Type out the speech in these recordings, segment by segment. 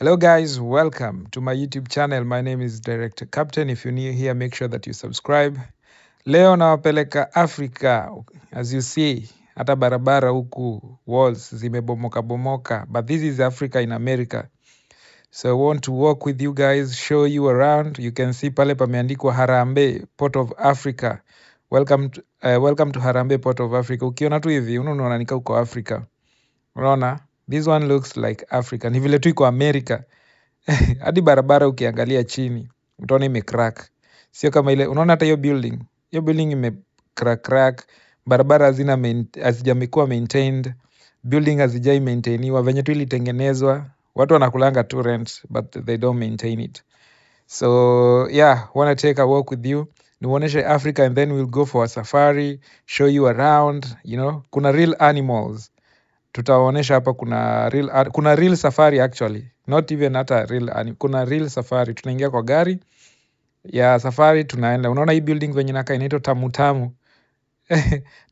Hello guys, welcome to my YouTube channel. My name is Director Captain. If you're new here, make sure that you subscribe. Leo nawapeleka Africa. As you see, hata barabara huku walls zimebomoka bomoka, but this is Africa in America. So I want to walk with you guys, show you around. You can see pale pameandikwa Harambe, Port of Africa. Welcome to Harambe, Port of Africa. Ukiona tu hivi, unaona nika uko Africa. Unaona? This one looks like Africa. Ni vile tu iko America. Hadi barabara ukiangalia chini utaona imecrack, sio kama ile. Unaona hata hiyo building imecrack, barabara hazijamekuwa maintained, building hazijai maintainiwa. Venye tu ilitengenezwa, watu wanakulanga tu rent but they don't maintain it. So yeah, wanna take a walk with you, niuoneshe Africa and then we'll go for a safari, show you around, kuna real animals tutawaonyesha hapa. Kuna real safari actually, not even hata real kuna real safari. Tunaingia kwa gari ya safari, tunaenda. Unaona hii building venye inakaa inaitwa Tamutamu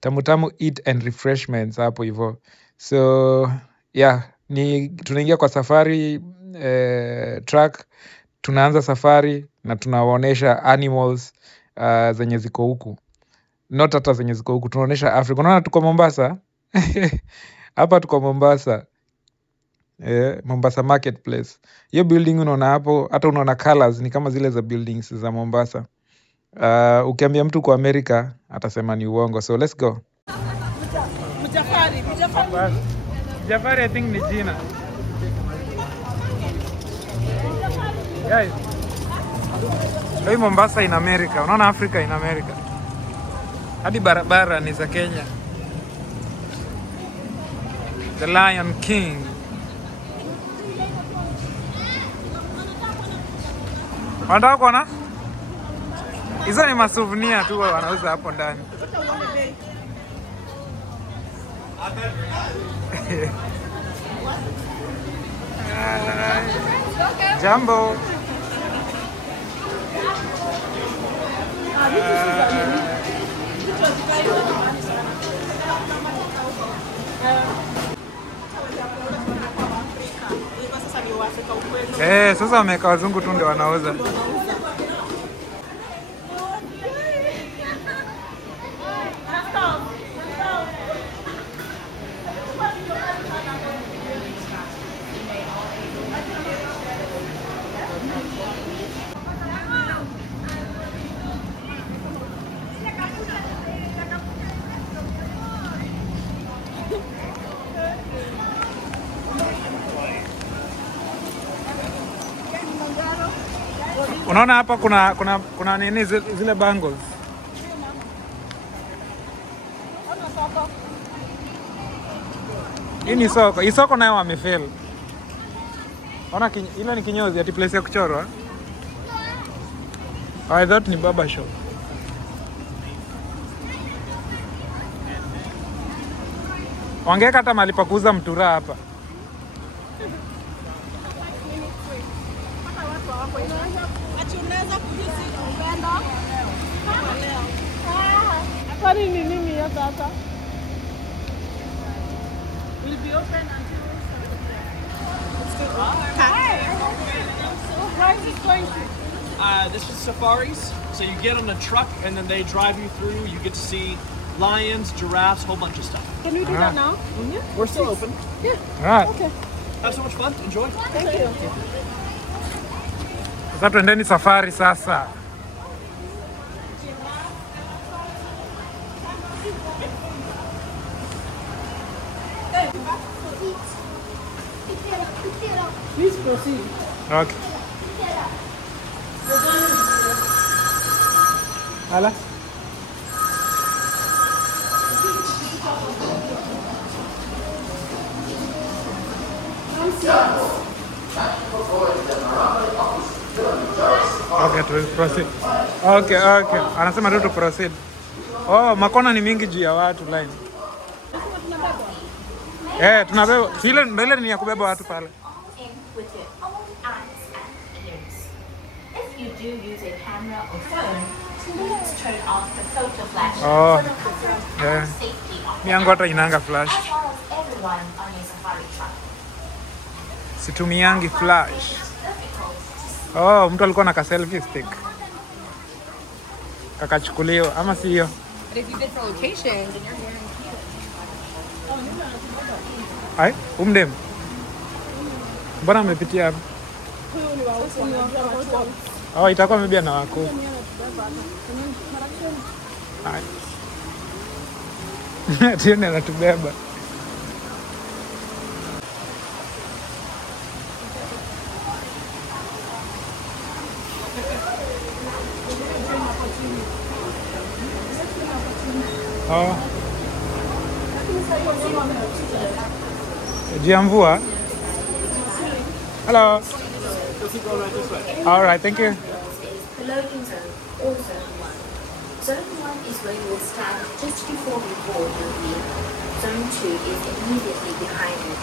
Tamutamu Eat and Refreshments hapo hivyo. So yeah, tunaingia kwa safari truck, tunaanza safari na tunawaonyesha animals zenye ziko huku, not hata zenye ziko huku, tunaonyesha Africa. Unaona tuko Mombasa hapa tuko Mombasa, Mombasa Marketplace. Hiyo building unaona hapo, hata unaona colors ni kama zile za buildings za Mombasa. Ukiambia mtu kwa America atasema ni uongo. So let's go. Mujafari I think ni jina. Guys, hii Mombasa in America. Unaona Africa in America. Hadi barabara ni za Kenya. The Lion King. Wanataka kuona? Hizo ni masouvenir tu wanauza hapo ndani. Jambo. Sasa wameka wazungu tu ndio wanauza. Unaona hapa kuna nini zile bangles. Hii ni soko. Hii soko nayo wamefail. Ona ile ni kinyozi ati place ya kuchorwa. I thought ni baba shop. Wangeka hata mahali pa kuuza mtura hapa. Kwani ni nini hiyo sasa? Will be open until this is safaris. So you get on a truck and then they drive you through. You get to see lions, giraffes, whole bunch of stuff. Can we do that now? We're still open. Yeah. Alright. Okay. Have so much fun. Enjoy. Thank you. Sasa tuendeni safari sasa. Please proceed. Okay. Hala. Okay, to proceed. Okay. Anasema tu proceed. Oh, makona ni mingi juu ya watu line. Tunabeba. Ile mbele ni ya kubeba watu pale. If you do use a camera or phone, please turn off the photo flash Oh, for the preserve yeah. safety of Mi yangu hata inanga flash. as well as everyone on your safari truck. Situmiangi flash. Oh, mtu alikuwa na ka selfie stick. Kakachukuliwa ama si hiyo? But if you bid for locations and you're here in Ai, umdem. Mbona amepitia hapa? Oh, itakuwa maybe na wako. Ai. Tiene anatubeba. Oh. Jiamvua. Hello. All right, thank you. The loading zone, or zone 1. Zone 1 is where you will stand just before we board your wheel. Zone 2 is immediately behind it.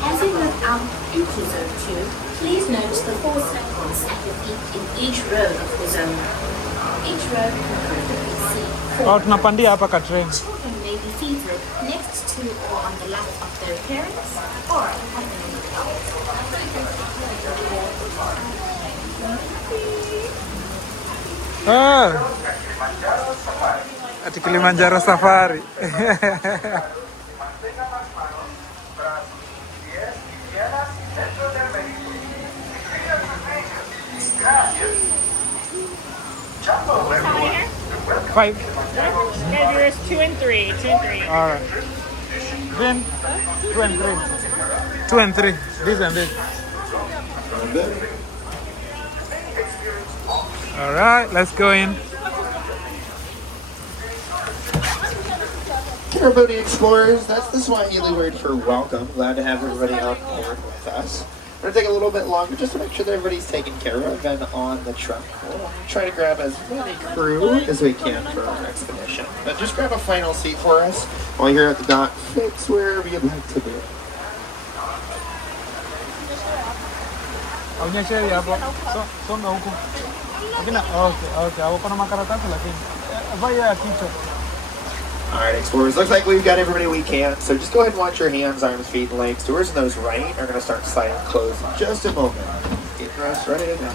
As you move out into Zone 2, please note the 4 circles at your feet in each row of the zone. Each row can comfortably see 4. Oh, tunapandia hapa ka train. Children may be seated next to or on the lap of their parents or accompanying adults. Ah. Ati Kilimanjaro safari. Five. There's 2 and 3. 2 and 3. All right. Then 2 and 3. 2 and 3. This and this. All right, let's go in. Cambodia Explorers, that's the Swahili word for welcome. Glad to have everybody on board with us. We're going to take a little bit longer just to make sure that everybody's taken care of and on the truck. We'll try to grab as many crew as we can for our expedition. But just grab a final seat for us while you're at the dock. Fix wherever you'd like to be. Onyeshe hapo. Songa huko. Lakini okay. Hapo na makaratasi lakini vaya ya kichwa. Alright, Explorers, looks like we've got everybody we can, so just go ahead and watch your hands, arms, feet, and legs. Doors and those right are going to start sliding closed in just a moment. Get dressed, ready to go.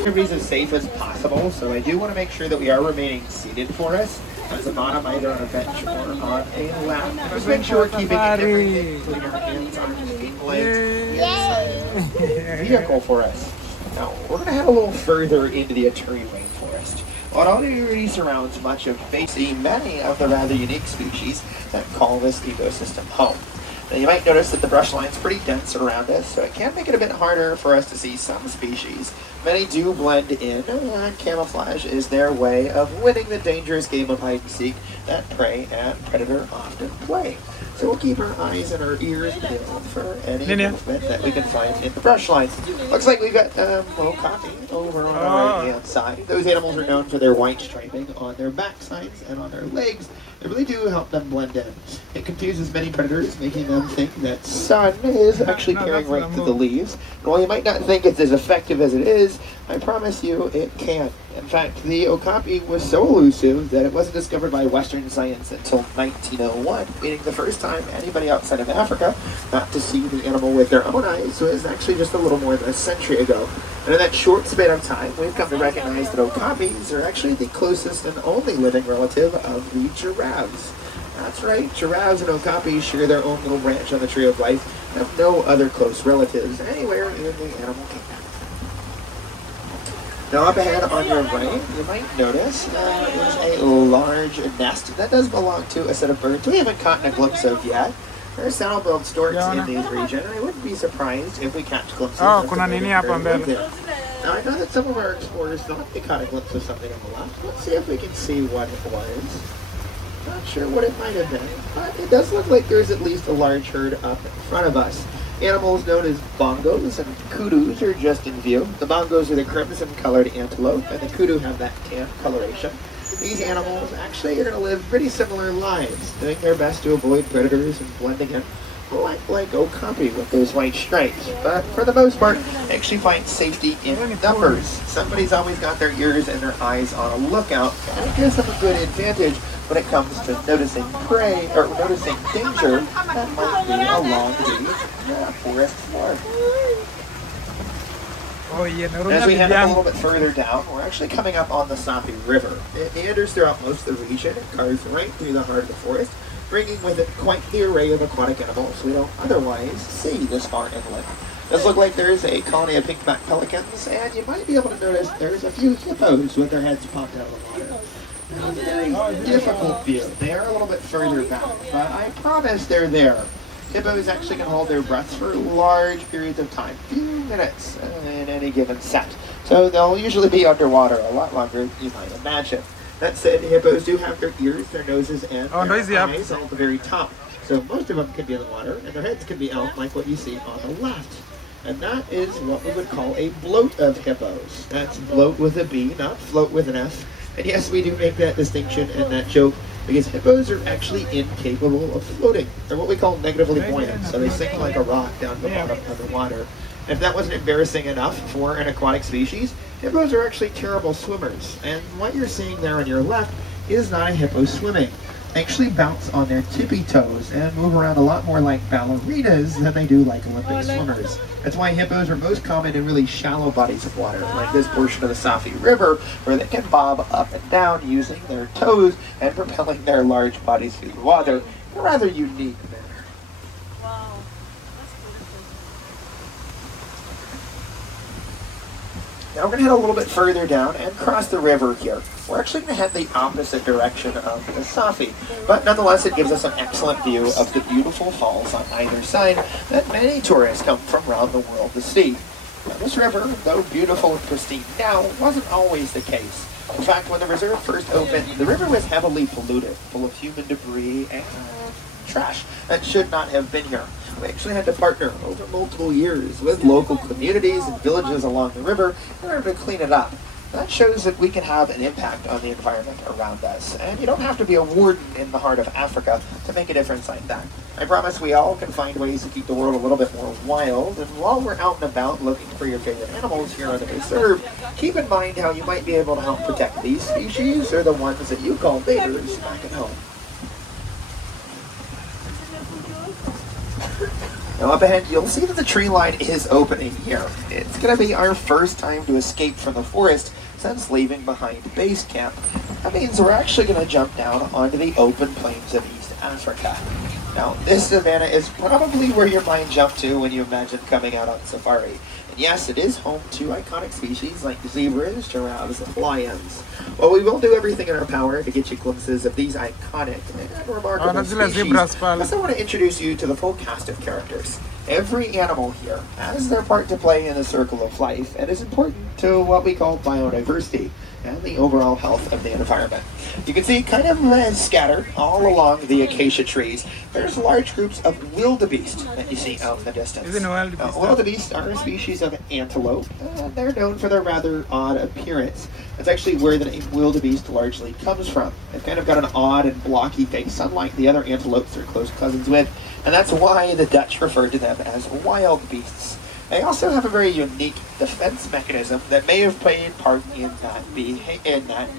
Everybody's as safe as possible, so I do want to make sure that we are remaining seated for us, at the bottom, either on a bench or on a lap. Just make sure we're keeping everything, including our hands, arms, feet, and legs, inside the vehicle for us. Now, we're going to head a little further into the Aturi Rainforest. What already surrounds much of basically many of the rather unique species that call this ecosystem home. Now you might notice that the brush line's pretty dense around us, so it can make it a bit harder for us to see some species. Many do blend in, and camouflage is their way of winning the dangerous game of hide and seek that prey and predator often play. So we'll keep our eyes and our ears peeled for any movement that we can find in the brush line. Looks like we've got little coffee over on our right-hand side. Those animals are known for their white striping on their backsides and on their legs. They really do help them blend in. It confuses many predators, making them think that sun is actually peering right through the leaves. And while you might not think it's as effective as it is, I promise you it can. In fact, the okapi was so elusive that it wasn't discovered by Western science until 1901, meaning the first time anybody outside of Africa got to see the animal with their own eyes was actually just a little more than a century ago. And in that short span of time, we've come to recognize that okapis are actually the closest and only living relative of the giraffes. That's right, giraffes and okapis share their own little branch on the tree of life and have no other close relatives anywhere in the animal kingdom. Now up ahead on your right, you might notice there's a large nest that does belong to a set of birds we haven't gotten a glimpse of yet. There are saddle-billed storks in these regions, and I wouldn't be surprised if we catch glimpses of kuna nini hapa mbele. them. Now I know that some of our explorers thought they caught a glimpse of something on the left. Let's see if we can see what it was. Not sure what it might have been, but it does look like there's at least a large herd up in front of us. Animals known as bongos and kudus are just in view. The bongos are the crimson-colored antelope, and the kudu have that tan coloration. These animals actually are going to live pretty similar lives, doing their best to avoid predators and blending in, like okapi with those white stripes. But for the most part, they actually find safety in numbers. Somebody's always got their ears and their eyes on a lookout, and it gives them a good advantage when it comes to noticing prey or noticing danger that might be along the forest floor. Oh yeah, As we head up a little bit further down, we're actually coming up on the Safi River. It meanders throughout most of the region and carves right through the heart of the forest, bringing with it quite the array of aquatic animals we don't otherwise see this far inland. It does look like there's a colony of pink-backed pelicans, and you might be able to notice there's a few hippos with their heads popped out of the water. Now, it's a very difficult view. They are a little bit further back, but I promise they're there. Hippos actually can hold their breaths for large periods of time, few minutes in any given set. So they'll usually be underwater a lot longer than you might imagine. That said, hippos do have their ears, their noses, and their eyes all at the very top. So most of them can be in the water, and their heads can be out like what you see on the left. And that is what we would call a bloat of hippos. That's bloat with a B, not float with an F. And yes, we do make that distinction and that joke because hippos are actually incapable of floating. They're what we call negatively buoyant, so they sink like a rock down the bottom of the water. And if that wasn't embarrassing enough for an aquatic species, hippos are actually terrible swimmers. And what you're seeing there on your left is not a hippo swimming. They actually bounce on their tippy toes and move around a lot more like ballerinas than they do like Olympic swimmers. That's why hippos are most common in really shallow bodies of water, like this portion of the Safi River, where they can bob up and down using their toes and propelling their large bodies through the water in a rather unique manner. Now we're going to head a little bit further down and cross the river here. We're actually going to head the opposite direction of the Safi, but nonetheless it gives us an excellent view of the beautiful falls on either side that many tourists come from around the world to see. Now, this river, though beautiful and pristine now, wasn't always the case. In fact, when the reserve first opened, the river was heavily polluted, full of human debris and trash that should not have been here. We actually had to partner over multiple years with local communities and villages along the river in order to clean it up. That shows that we can have an impact on the environment around us, and you don't have to be a warden in the heart of Africa to make a difference like that. I promise we all can find ways to keep the world a little bit more wild, and while we're out and about looking for your favorite animals here on the reserve, keep in mind how you might be able to help protect these species or the ones that you call neighbors back at home. Now up ahead, you'll see that the tree line is opening here. It's going to be our first time to escape from the forest since leaving behind base camp. That means we're actually going to jump down onto the open plains of East Africa. Now, this savanna is probably where your mind jumped to when you imagine coming out on safari. And yes, it is home to iconic species like zebras, giraffes, and lions. Well, we will do everything in our power to get you glimpses of these iconic and remarkable species. I also want to introduce you to the full cast of characters. Every animal here has their part to play in the circle of life and is important to what we call biodiversity and the overall health of the environment. You can see kind of scattered all along the acacia trees, there's large groups of wildebeest that you see out in the distance. Wildebeest are a species of antelope, and they're known for their rather odd appearance. That's actually where the name wildebeest largely comes from. They've kind of got an odd and blocky face, unlike the other antelopes they're close cousins with, and that's why the Dutch referred to them as wild beasts. They also have a very unique defense mechanism that may have played part in that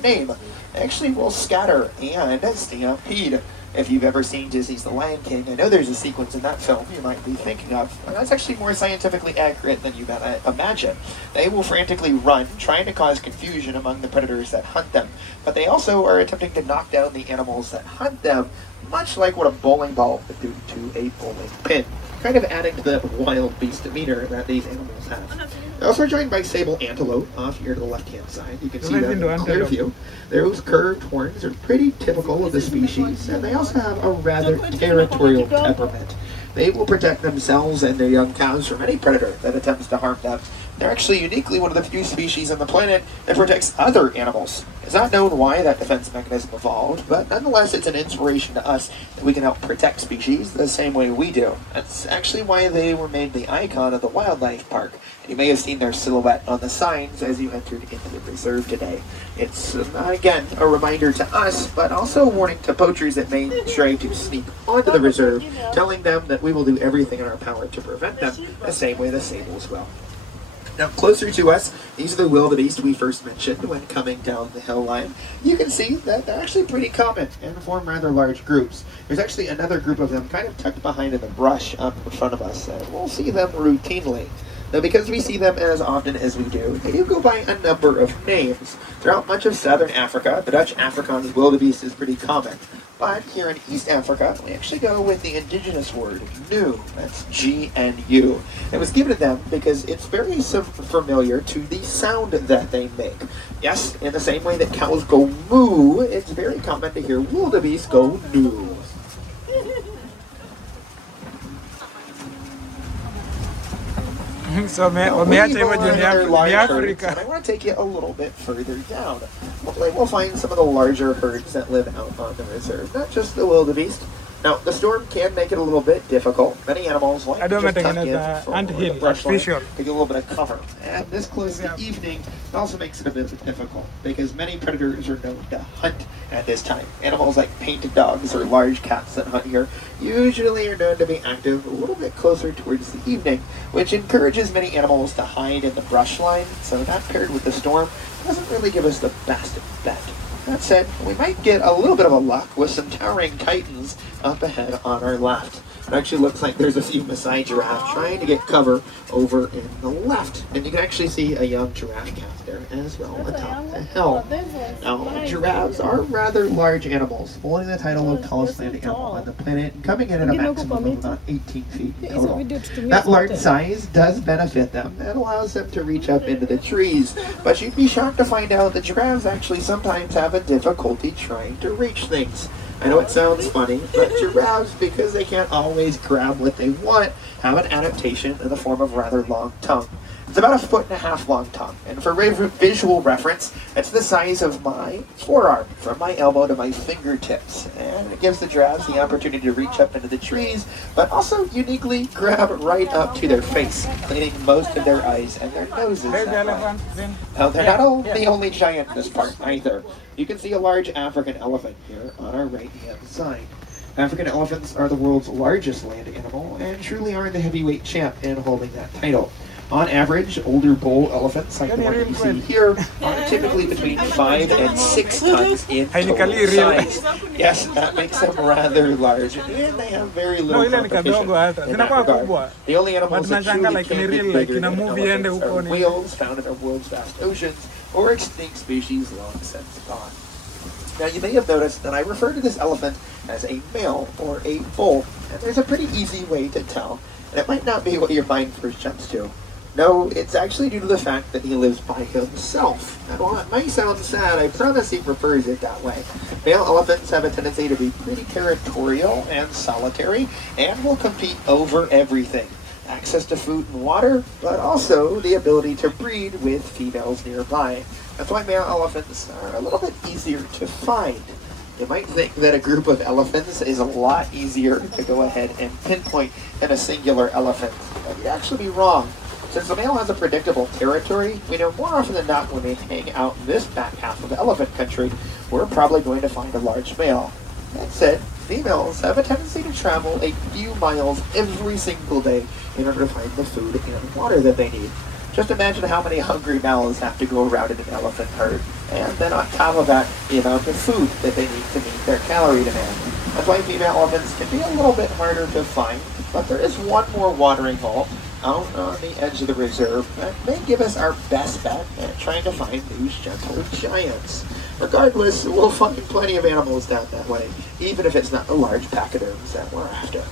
name. They actually will scatter and stampede. If you've ever seen Disney's The Lion King, I know there's a sequence in that film you might be thinking of, and that's actually more scientifically accurate than you might imagine. They will frantically run, trying to cause confusion among the predators that hunt them, but they also are attempting to knock down the animals that hunt them, much like what a bowling ball would do to a bowling pin, kind of adding to the wild beast demeanor that these animals have. They're also joined by sable antelope off here to the left-hand side. You can see them in clear view. Those curved horns are pretty typical of the species, and they also have a rather territorial temperament. They will protect themselves and their young cows from any predator that attempts to harm them. They're actually uniquely one of the few species on the planet that protects other animals. It's not known why that defense mechanism evolved, but nonetheless it's an inspiration to us that we can help protect species the same way we do. That's actually why they were made the icon of the wildlife park. You may have seen their silhouette on the signs as you entered into the reserve today. It's, again, a reminder to us, but also a warning to poachers that may try to sneak onto the reserve, telling them that we will do everything in our power to prevent them, the same way the sables will. Now, closer to us, these are the wildebeest we first mentioned when coming down the hill line. You can see that they're actually pretty common and form rather large groups. There's actually another group of them kind of tucked behind in the brush up in front of us, and we'll see them routinely. Now, because we see them as often as we do, they do go by a number of names. Throughout much of southern Africa, the Dutch Afrikaans wildebeest is pretty common. But here in East Africa, we actually go with the indigenous word, gnu. That's G-N-U. It was given to them because it's very familiar to the sound that they make. Yes, in the same way that cows go moo, it's very common to hear wildebeest go gnu. So Now, wameacha we hivyo will juu ni another large herds, Afrika. and I want to take you a little bit further down. Hopefully we'll find some of the larger herds that live out on the reserve, not just the wildebeest. Now, the storm can make it a little bit difficult. Many animals like to Ndio just tuck in umetengeneza for anthill, the brush line artificial. to get a little bit of cover. And this close to evening, it also makes it a bit difficult because many predators are known to hunt at this time. Animals like painted dogs or large cats that hunt here usually are known to be active a little bit closer towards the evening, which encourages many animals to hide in the brush line. So that paired with the storm doesn't really give us the best bet. That said, we might get a little bit of a luck with some towering titans up ahead on our left. It actually looks like there's a few Maasai giraffes trying to get cover over in the left. And you can actually see a young giraffe calf there as well atop the hill. Now, giraffes are rather large animals, holding the title of tallest land animal on the planet, and coming in at a maximum of about 18 feet in total. That large size does benefit them and allows them to reach up into the trees, but you'd be shocked to find out that giraffes actually sometimes have a difficulty trying to reach things. I know it sounds funny, but giraffes, because they can't always grab what they want, have an adaptation in the form of a rather long tongue. It's about 1.5 foot long tongue, and for visual reference, it's the size of my forearm, from my elbow to my fingertips. And it gives the giraffes the opportunity to reach up into the trees, but also uniquely grab right up to their face, cleaning most of their eyes and their noses. Baby that way. elephant, then. Now, they're not the only giant in this part either. You can see a large African elephant here on our right-hand side. African elephants are the world's largest land animal and truly are the heavyweight champ in holding that title. On average, older bull elephants, like the one you see here, are typically between 5 and 6 tons in total size. Yes, that makes them rather large, and they have very little competition in that regard. The only animals that truly can get bigger than elephants are whales found in the world's vast oceans, or extinct species long since gone. Now, you may have noticed that I refer to this elephant as a male or a bull, and there's a pretty easy way to tell, and it might not be what your mind first jumps to. No, it's actually due to the fact that he lives by himself. And while it might sound sad, I promise he prefers it that way. Male elephants have a tendency to be pretty territorial and solitary, and will compete over everything. Access to food and water, but also the ability to breed with females nearby. That's why male elephants are a little bit easier to find. You might think that a group of elephants is a lot easier to go ahead and pinpoint than a singular elephant, but you'd actually be wrong. Since the male has a predictable territory, we know more often than not when we hang out in this back half of elephant country, we're probably going to find a large male. That said, females have a tendency to travel a few miles every single day in order to find the food and water that they need. Just imagine how many hungry mouths have to go around in an elephant herd, and then on top of that, the amount of food that they need to meet their calorie demand. That's why female elephants can be a little bit harder to find, but there is one more watering hole out on the edge of the reserve that may give us our best bet at trying to find these gentle giants. Regardless, we'll find plenty of animals down that way, even if it's not the large pachyderms that we're after.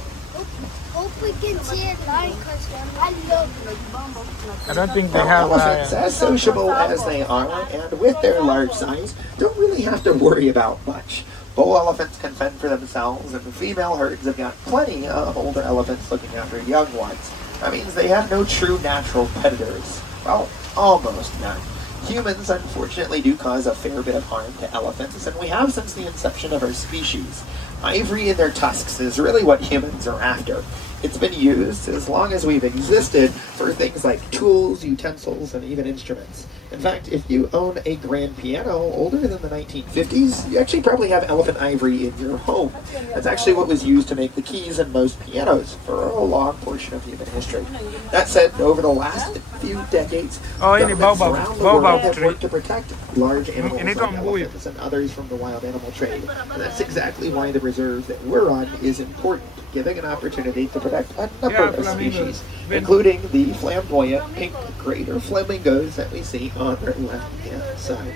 I don't think they Now, have elephants, as sociable as they are, and with their large size, don't really have to worry about much. Bull elephants can fend for themselves, and the female herds have got plenty of older elephants looking after young ones. That means they have no true natural predators. Well, almost none. Humans, unfortunately, do cause a fair bit of harm to elephants, and we have since the inception of our species. Ivory in their tusks is really what humans are after. It's been used as long as we've existed for things like tools, utensils, and even instruments. In fact, if you own a grand piano older than the 1950s, you actually probably have elephant ivory in your home. That's actually what was used to make the keys in most pianos for a long portion of human history. That said, over the last few decades, governments around the world have worked to protect large animals like elephants and others from the wild animal trade. And that's exactly why the reserve that we're on is important, giving an opportunity to protect a number of species, including the flamboyant pink greater flamingos that we see on their left-hand side.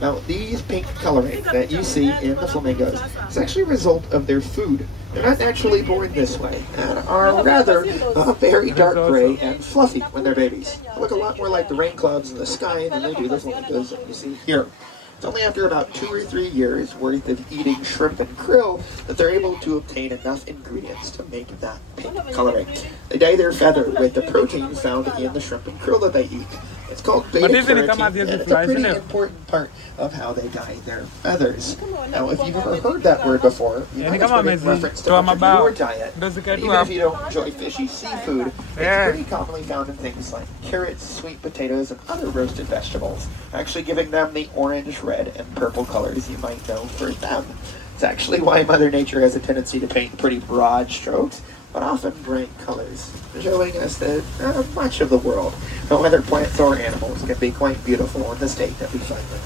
Now, these pink coloring that you see in the flamingos is actually a result of their food. They're not naturally born this way, and are rather very dark gray and fluffy when they're babies. They look a lot more like the rain clouds in the sky than they do the flamingos that you see here. It's only after about 2 or 3 years worth of eating shrimp and krill that they're able to obtain enough ingredients to make that pink coloring. They dye their feather with the proteins found in the shrimp and krill that they eat. It's called beta-carotene, and it's a pretty important part of how they dye their feathers. Now, if you've ever heard that word before, you might have been in reference to much of your diet. And even if you don't enjoy fishy seafood, it's pretty commonly found in things like carrots, sweet potatoes, and other roasted vegetables, actually giving them the orange, red, and purple colors you might know for them. It's actually why Mother Nature has a tendency to paint pretty broad strokes, but often bright colors, showing us that much of the world, whether plants or animals, can be quite beautiful in the state that we find them in.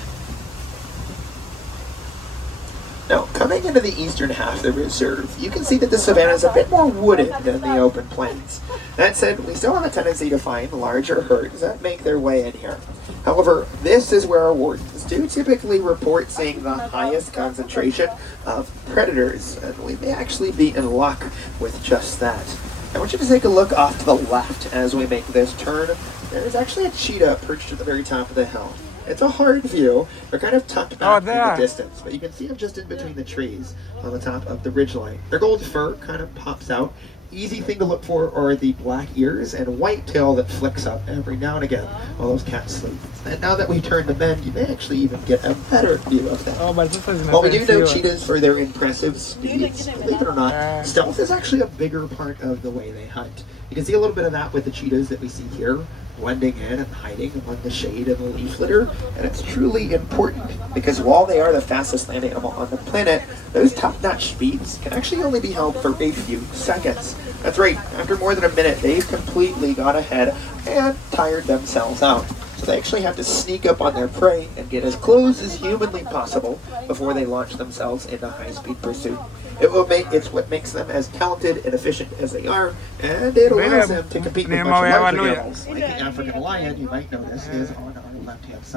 Now, coming into the eastern half of the reserve, you can see that the savanna is a bit more wooded than the open plains. That said, we still have a tendency to find larger herds that make their way in here. However, this is where our wardens do typically report seeing the highest concentration of predators, and we may actually be in luck with just that. I want you to take a look off to the left as we make this turn. There's actually a cheetah perched at the very top of the hill. It's a hard view. They're kind of tucked back in the distance, but you can see them just in between the trees on the top of the ridgeline. Their gold fur kind of pops out. Easy thing to look for are the black ears and white tail that flicks up every now and again while those cats sleep. And now that we turn the bend, you may actually even get a better view of them. While we do know cheetahs for their impressive speeds, believe it or not, stealth is actually a bigger part of the way they hunt. You can see a little bit of that with the cheetahs that we see here, blending in and hiding among the shade and the leaf litter. And it's truly important because while they are the fastest land animal on the planet, those top-notch speeds can actually only be held for a few seconds. That's right, after more than a minute, they've completely got ahead and tired themselves out. So they actually have to sneak up on their prey and get as close as humanly possible before they launch themselves into high-speed pursuit. It's what makes them as talented and efficient as they are, and it allows them to compete with much larger animals, like the African lion, you might notice, is on our left-hand side.